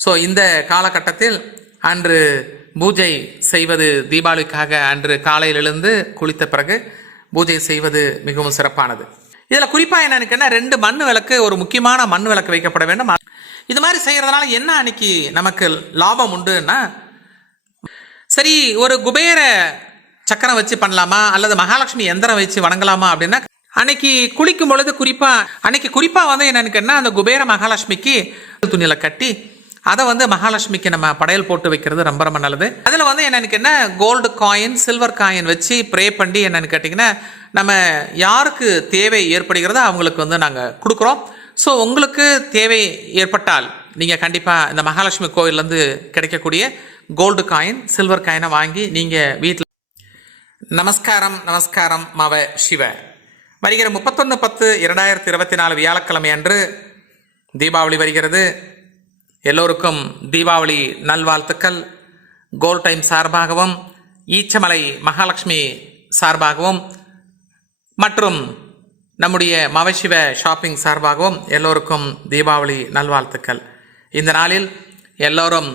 So இந்த காலகட்டத்தில் அன்று பூஜை செய்வது, தீபாவளிக்காக அன்று காலையில் எழுந்து குளித்த பிறகு பூஜை செய்வது மிகவும் சிறப்பானது. இதில் குறிப்பாக என்னன்னு 2 மண் விளக்கு, ஒரு முக்கியமான மண் விளக்கு வைக்கப்பட வேண்டும். இது மாதிரி செய்கிறதுனால என்ன அன்னைக்கு நமக்கு லாபம் உண்டுன்னா, சரி ஒரு குபேர சக்கரம் வச்சு பண்ணலாமா அல்லது மகாலட்சுமி எந்திரம் வச்சு வணங்கலாமா அப்படின்னா, அன்னைக்கு குளிக்கும் பொழுது குறிப்பாக வந்து என்னன்னு அந்த குபேர மகாலட்சுமிக்கு துணியில் கட்டி அதை வந்து மகாலட்சுமிக்கு நம்ம படையல் போட்டு வைக்கிறது ரொம்ப ரொம்ப நல்லது. அதில் வந்து என்னன்னு கோல்டு காயின், சில்வர் காயின் வச்சு ப்ரே பண்ணி என்னன்னு கேட்டிங்கன்னா, நம்ம யாருக்கு தேவை ஏற்படுகிறதோ அவங்களுக்கு வந்து நாங்கள் கொடுக்குறோம். ஸோ உங்களுக்கு தேவை ஏற்பட்டால் நீங்கள் கண்டிப்பாக இந்த மகாலட்சுமி கோயிலேருந்து கிடைக்கக்கூடிய கோல்டு காயின், சில்வர் காயினை வாங்கி நீங்கள் வீட்டில். நமஸ்காரம் மவ சிவ. வருகிற 31/10/2024 வியாழக்கிழமை அன்று தீபாவளி வருகிறது. எல்லோருக்கும் தீபாவளி நல்வாழ்த்துக்கள். கோல்ட் டைம் சார்பாகவும், ஈச்சமலை மகாலட்சுமி சார்பாகவும் மற்றும் நம்முடைய மவசிவ ஷாப்பிங் சார்பாகவும் எல்லோருக்கும் தீபாவளி நல்வாழ்த்துக்கள். இந்த நாளில் எல்லோரும்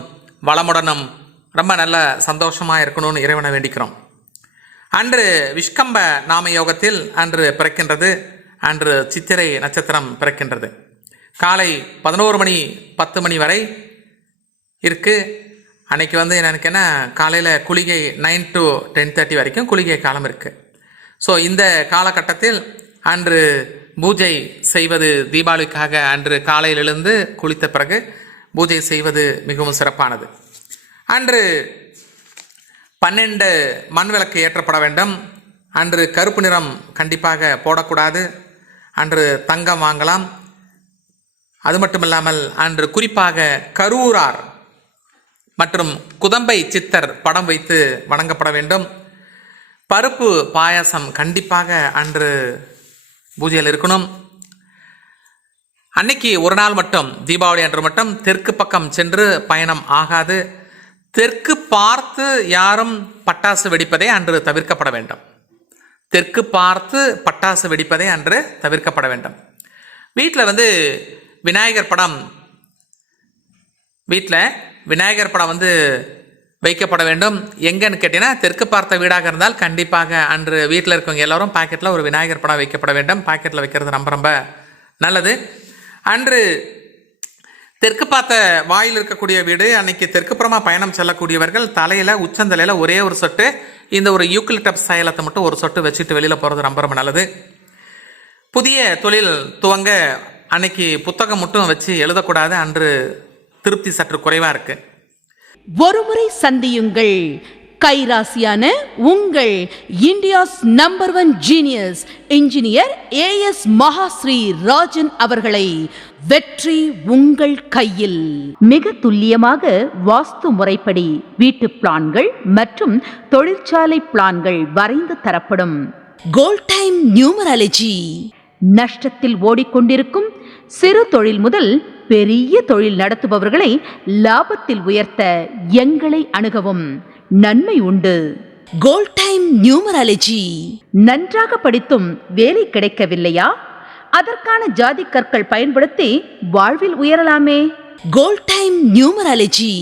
வளமுடனும் ரொம்ப நல்ல சந்தோஷமாக இருக்கணும்னு இறைவனை வேண்டிக்கிறோம். அன்று விஷ்கம்ப நாம யோகத்தில் அன்று பிறக்கின்றது. அன்று சித்திரை நட்சத்திரம் பிறக்கின்றது. காலை 11 மணி 10 மணி வரை இருக்குது. அன்னைக்கு வந்து என்னென்னா காலையில் குளிகை 9 to 10:30 வரைக்கும் குளிகை காலம் இருக்குது. ஸோ இந்த காலகட்டத்தில் அன்று பூஜை செய்வது, தீபாவளிக்காக அன்று காலையில் எழுந்து குளித்த பிறகு பூஜை செய்வது மிகவும் சிறப்பானது. அன்று 12 மண் விளக்கு ஏற்றப்பட வேண்டும். அன்று கருப்பு நிறம் கண்டிப்பாக போடக்கூடாது. அன்று தங்கம் வாங்கலாம். அது மட்டும் இல்லாமல் அன்று குறிப்பாக கரூரார் மற்றும் குதம்பை சித்தர் படம் வைத்து வணங்கப்பட வேண்டும். பருப்பு பாயாசம் கண்டிப்பாக அன்று பூஜையில் இருக்கணும். அன்னைக்கு ஒரு நாள் மட்டும், தீபாவளி அன்று மட்டும் தெற்கு பக்கம் சென்று பயணம் ஆகாது. தெற்கு பார்த்து யாரும் பட்டாசு வெடிப்பதை அன்று தவிர்க்கப்பட வேண்டும். தெற்கு பார்த்து பட்டாசு வெடிப்பதை அன்று தவிர்க்கப்பட வேண்டும். வீட்டில் வந்து விநாயகர் படம் வந்து வைக்கப்பட வேண்டும். எங்கன்னு கேட்டீங்கன்னா, தெற்கு பார்த்த வீடாக இருந்தால் கண்டிப்பாக அன்று வீட்டில் இருக்கவங்க எல்லோரும் பாக்கெட்டில் ஒரு விநாயகர் படம் வைக்கப்பட வேண்டும். பாக்கெட்டில் வைக்கிறது ரொம்ப ரொம்ப நல்லது. அன்று தெற்கு பார்த்த வாயில் இருக்கக்கூடிய வீடு, அன்னைக்கு தெற்குப்புறமாக பயணம் செல்லக்கூடியவர்கள் தலையில், உச்சந்தலையில் ஒரே ஒரு சொட்டு இந்த ஒரு யூக்கலிப்டஸ் தைலத்தை மட்டும் ஒரு சொட்டு வச்சுட்டு வெளியில் போகிறது ரொம்ப ரொம்ப நல்லது. புதிய தொழில் துவங்க அன்னைக்கு புத்தகம் மட்டும் வச்சு எழுதக்கூடாது. அன்று திருப்தி சற்று குறைவாக இருக்குது. ஒருமுறை சந்தியுங்கள் கைராசியான உங்கள் India's number 1 genius engineer AS Mahasri Rajan அவர்களை. வெற்றி உங்கள் கையில். மிக துல்லியமாக வாஸ்து முறைப்படி வீட்டு பிளான்கள் மற்றும் தொழிற்சாலை பிளான்கள் வரைந்து தரப்படும். Gold time numerology. நஷ்டத்தில் ஓடிக்கொண்டிருக்கும் சிறு தொழில் முதல் பெரிய தொழில் நடத்துபவர்களை லாபத்தில் உயர்த்த எங்களை அணுகவும். நன்மை உண்டு. Gold time numerology. நன்றாக படித்தும் வேலை கிடைக்கவில்லையா? அதற்கான ஜாதி கற்கள் பயன்படுத்தி வாழ்வில் உயரலாமே. Gold time numerology.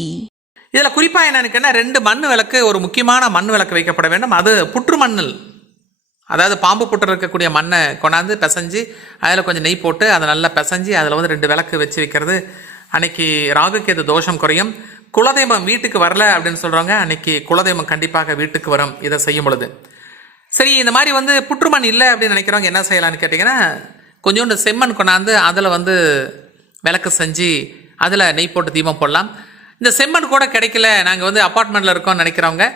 இதில் குறிப்பாக என்னன்னு 2 மண் விளக்கு, ஒரு முக்கியமான மண் விளக்கு வைக்கப்பட வேண்டும். அது புற்று மண்ணில், அதாவது பாம்பு புற்று இருக்கக்கூடிய மண்ணை கொண்டாந்து பிசைஞ்சு அதில் கொஞ்சம் நெய் போட்டு அதை நல்லா பிசைஞ்சு அதில் வந்து 2 விளக்கு வச்சு வைக்கிறது. அன்னைக்கு ராகுகேது தோஷம் குறையும். குலதெய்வம் வீட்டுக்கு வரல அப்படின்னு சொல்கிறவங்க, அன்னைக்கு குலதெய்வம் கண்டிப்பாக வீட்டுக்கு வரும் இதை செய்யும் பொழுது. சரி, இந்த மாதிரி வந்து புற்றுமண் இல்லை அப்படின்னு நினைக்கிறவங்க என்ன செய்யலான்னு கேட்டிங்கன்னா, கொஞ்சோண்டு செம்மண் கொண்டாந்து அதில் வந்து விளக்கு செஞ்சு அதில் நெய் போட்டு தீபம் போடலாம். இந்த செம்மண் கூட கிடைக்கல, நாங்கள் வந்து அப்பார்ட்மெண்ட்டில் இருக்கோம்னு நினைக்கிறவங்க,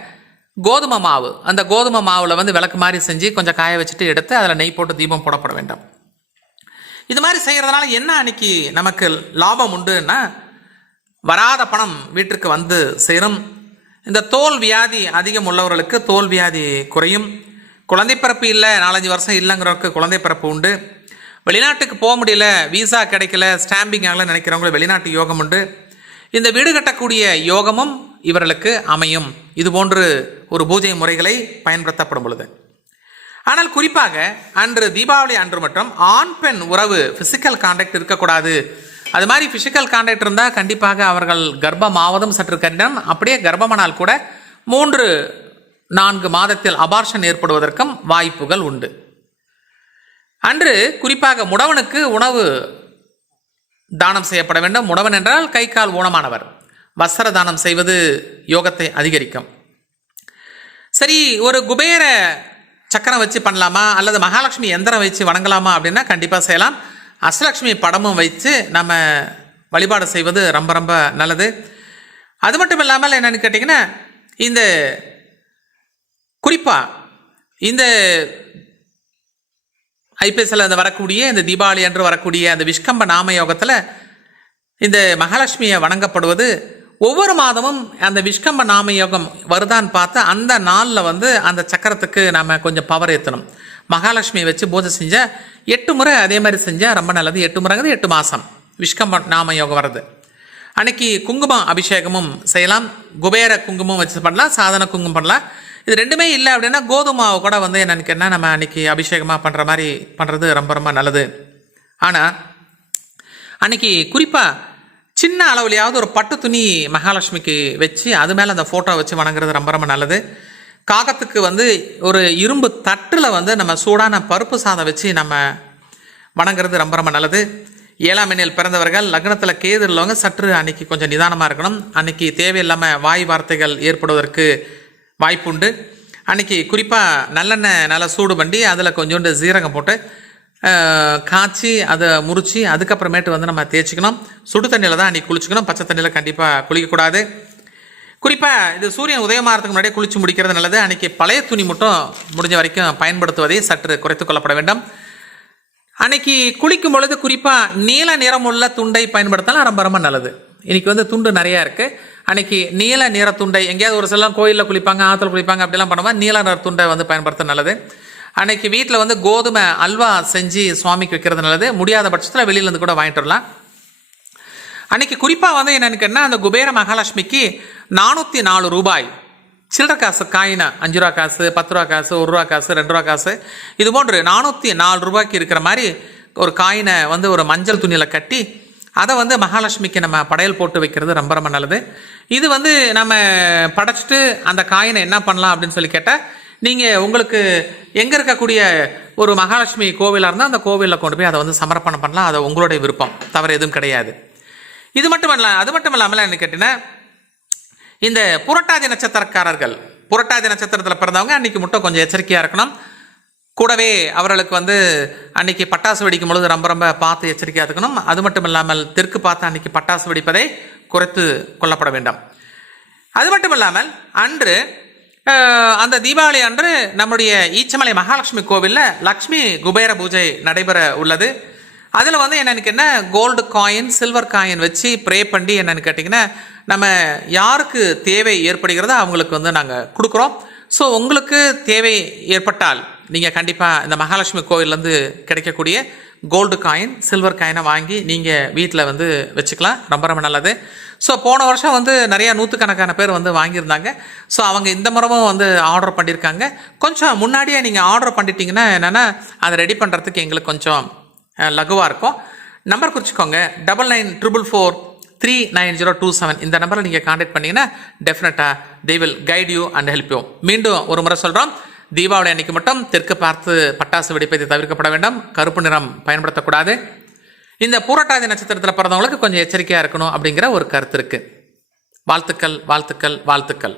கோதுமை மாவு, அந்த கோதுமை மாவில் வந்து விளக்கு மாதிரி செஞ்சு கொஞ்சம் காய வச்சுட்டு எடுத்து அதில் நெய் போட்டு தீபம் போடப்பட வேண்டும். இது மாதிரி செய்கிறதுனால என்ன அன்னைக்கு நமக்கு லாபம் உண்டுன்னா, வராத பணம் வீட்டிற்கு வந்து சேரும். இந்த தோல் வியாதி அதிகம் உள்ளவர்களுக்கு தோல் வியாதி குறையும். குழந்தை பிறப்பு இல்லை, 4-5 வருஷம் இல்லைங்கிறவருக்கு குழந்தை பிறப்பு உண்டு. வெளிநாட்டுக்கு போக முடியல, வீசா கிடைக்கல, ஸ்டாம்பிங் ஆகல நினைக்கிறவங்களுக்கு வெளிநாட்டு யோகம் உண்டு. இந்த வீடு கட்டக்கூடிய யோகமும் இவர்களுக்கு அமையும். இது போன்று ஒரு பூஜை முறைகளை பயன்படுத்தப்படும் பொழுது. ஆனால் குறிப்பாக அன்று தீபாவளி அன்று மட்டும் ஆண் பெண் உறவு, பிசிக்கல் கான்டாக்ட் இருக்கக்கூடாது அது மாதிரி ஃபிசிக்கல் கான்டாக்ட் இருந்தால் கண்டிப்பாக அவர்கள் கர்ப்பம் ஆவதும் சற்று கடினம். அப்படியே கர்ப்பமானால் கூட 3-4 மாதத்தில் அபார்ஷன் ஏற்படுவதற்கும் வாய்ப்புகள் உண்டு. அன்று குறிப்பாக முடவனுக்கு உணவு தானம் செய்யப்பட வேண்டும். முடவன் என்றால் கை கால் ஊனமானவர். வஸ்திர தானம் செய்வது யோகத்தை அதிகரிக்கும். சரி, ஒரு குபேர சக்கரம் வச்சு பண்ணலாமா அல்லது மகாலட்சுமி எந்திரம் வச்சு வணங்கலாமா அப்படின்னா கண்டிப்பாக செய்யலாம். அஷ்டலட்சுமி படமும் வைத்து நம்ம வழிபாடு செய்வது ரொம்ப ரொம்ப நல்லது. அது மட்டும் இல்லாமல் என்னென்னு கேட்டிங்கன்னா, இந்த குறிப்பாக இந்த ஐபிஎஸ்ல அந்த வரக்கூடிய இந்த தீபாவளி அன்று வரக்கூடிய அந்த விஷ்கம்ப நாம யோகத்தில் இந்த மகாலட்சுமியை வணங்கப்படுவது ஒவ்வொரு மாதமும் அந்த விஷ்கம்ப நாம யோகம் வருதான்னு பார்த்து அந்த நாளில் அந்த சக்கரத்துக்கு நம்ம கொஞ்சம் பவர் ஏற்றணும். மகாலட்சுமியை வச்சு பூஜை செஞ்சால் 8 முறை அதே மாதிரி செஞ்சால் ரொம்ப நல்லது. 8 முறைங்கிறது 8 மாதம் விஷ்கம்ப நாம யோகம் வருது. அன்னைக்கு குங்குமம் அபிஷேகமும் செய்யலாம். குபேர குங்குமம் வச்சு பண்ணலாம், சாதன குங்குமம் பண்ணலாம். இது ரெண்டுமே இல்லை அப்படின்னா கோதுமாவை கூட என்னன்னு நம்ம அன்றைக்கி அபிஷேகமாக பண்ணுற மாதிரி பண்ணுறது ரொம்ப ரொம்ப நல்லது. ஆனால் அன்றைக்கி குறிப்பாக சின்ன அளவுலையாவது ஒரு பட்டு துணி மகாலட்சுமிக்கு வச்சு அது மேலே அந்த ஃபோட்டோ வச்சு வணங்குறது ரொம்ப ரொம்ப நல்லது. காகத்துக்கு ஒரு இரும்பு தட்டில் நம்ம சூடான பருப்பு சாதம் வச்சு நம்ம வணங்குறது ரொம்ப ரொம்ப நல்லது. 7ஆம் எண்ணில் பிறந்தவர்கள், லக்னத்தில் கேது உள்ளவங்க சற்று அன்றைக்கி கொஞ்சம் நிதானமாக இருக்கணும். அன்றைக்கி தேவையில்லாமல் வாய் வார்த்தைகள் ஏற்படுவதற்கு வாய்ப்புண்டு. அன்றைக்கி குறிப்பாக நல்லெண்ணெய் நல்லா சூடு பண்ணி அதில் கொஞ்சோண்டு சீரகம் போட்டு காய்ச்சி அதை முறித்து அதுக்கப்புறமேட்டு நம்ம தேய்ச்சிக்கணும். சுடு தண்ணியில் தான் அன்றைக்கி குளிச்சுக்கணும். பச்சை தண்ணியில் கண்டிப்பாக குளிக்கக்கூடாது. குறிப்பாக இது சூரியன் உதயமாகிறதுக்கு முன்னாடியே குளித்து முடிக்கிறது நல்லது. அன்றைக்கி பழைய துணி மட்டும் முடிஞ்ச வரைக்கும் பயன்படுத்துவதை சற்று குறைத்து கொள்ளப்பட வேண்டும். அன்றைக்கி குளிக்கும் பொழுது குறிப்பாக நீல நிறமுள்ள துண்டை பயன்படுத்தலாம், ரொம்ப ரொம்ப நல்லது. இன்றைக்கி துண்டு நிறையா இருக்குது. அன்றைக்கி நீல நிற துண்டை எங்கேயாவது ஒரு சில கோயிலில் குளிப்பாங்க, ஆற்றுல குளிப்பாங்க, அப்படிலாம் பண்ணுவாங்க. நீல நிற துண்டை பயன்படுத்த நல்லது. அன்றைக்கி வீட்டில் கோதுமை அல்வா செஞ்சு சுவாமிக்கு வைக்கிறது நல்லது. முடியாத பட்சத்தில் வெளியிலேருந்து கூட வாங்கிட்டு வரலாம். அன்றைக்கி குறிப்பாக என்னென்னு கேட்டால் அந்த குபேர மகாலட்சுமிக்கு 404 ரூபாய் சில்லற காசு காயினா, 5 ரூபா காசு, 10 ரூபா காசு, 1 ரூபா காசு, 2 ரூபா காசு, இது போன்று 404 ரூபாய்க்கு இருக்கிற மாதிரி ஒரு காயினை ஒரு மஞ்சள் துணியில் கட்டி அதை மகாலட்சுமிக்கு நம்ம படையல் போட்டு வைக்கிறது ரொம்ப ரொம்ப நல்லது. இது நம்ம படைச்சிட்டு அந்த காயினை என்ன பண்ணலாம் அப்படின்னு சொல்லி கேட்டால், நீங்கள் உங்களுக்கு எங்கே இருக்கக்கூடிய ஒரு மகாலட்சுமி கோவிலாக இருந்தால் அந்த கோவிலில் கொண்டு போய் அதை சமர்ப்பணம் பண்ணலாம். அது உங்களுடைய விருப்பம், தவறு எதுவும் கிடையாது. இது மட்டும் இல்லை, அது மட்டும் இல்லாமல் என்ன கேட்டிங்கன்னா, இந்த புரட்டாதி நட்சத்திரக்காரர்கள், புரட்டாதி நட்சத்திரத்தில் பிறந்தவங்க அன்றைக்கி மட்டும் கொஞ்சம் எச்சரிக்கையாக இருக்கணும். கூடவே அவர்களுக்கு அன்றைக்கி பட்டாசு வெடிக்கும் பொழுது ரொம்ப ரொம்ப பார்த்து எச்சரிக்கையாக இருக்கணும். அது மட்டும் இல்லாமல் தெற்கு பார்த்து அன்றைக்கி பட்டாசு வெடிப்பதை குறைத்து கொள்ளப்பட வேண்டும். அது மட்டும் இல்லாமல் அன்று அந்த தீபாவளி அன்று நம்முடைய ஈச்சமலை மகாலட்சுமி கோவிலில் லக்ஷ்மி குபேர பூஜை நடைபெற உள்ளது. அதில் என்னென்னு கேட்டால் கோல்டு காயின், சில்வர் காயின் வச்சு ப்ரே பண்ணி என்னென்னு கேட்டிங்கன்னா, நம்ம யாருக்கு தேவை ஏற்படுகிறதோ அவங்களுக்கு நாங்கள் கொடுக்குறோம். ஸோ உங்களுக்கு தேவை ஏற்பட்டால் நீங்கள் கண்டிப்பாக இந்த மகாலட்சுமி கோவிலேருந்து கிடைக்கக்கூடிய கோல்டு காயின், சில்வர் காயினை வாங்கி நீங்கள் வீட்டில் வச்சுக்கலாம். ரொம்ப ரொம்ப நல்லது. ஸோ போன வருஷம் நிறையா 100கணக்கான பேர் வாங்கியிருந்தாங்க. ஸோ அவங்க இந்த முறவும் ஆர்டர் பண்ணியிருக்காங்க. கொஞ்சம் முன்னாடியே நீங்கள் ஆர்டர் பண்ணிட்டீங்கன்னா என்னென்னா அதை ரெடி பண்ணுறதுக்கு எங்களுக்கு கொஞ்சம் லகுவாக இருக்கும். நம்பர் குறிச்சிக்கோங்க, 9944439027. இந்த நம்பரில் நீங்கள் கான்டாக்ட் பண்ணிங்கன்னா டெஃபினட்டாக they will guide you and help you. மீண்டும் ஒரு முறை சொல்கிறோம், தீபாவளி அன்னைக்கு மட்டும் தெற்கு பார்த்து பட்டாசு வெடிப்பதை தவிர்க்கப்பட வேண்டும். கருப்பு நிறம் பயன்படுத்தக்கூடாது. இந்த பூரட்டாதி நட்சத்திரத்தில் பிறந்தவங்களுக்கு கொஞ்சம் எச்சரிக்கையாக இருக்கணும் அப்படிங்கிற ஒரு கருத்து இருக்குது. வாழ்த்துக்கள், வாழ்த்துக்கள், வாழ்த்துக்கள்.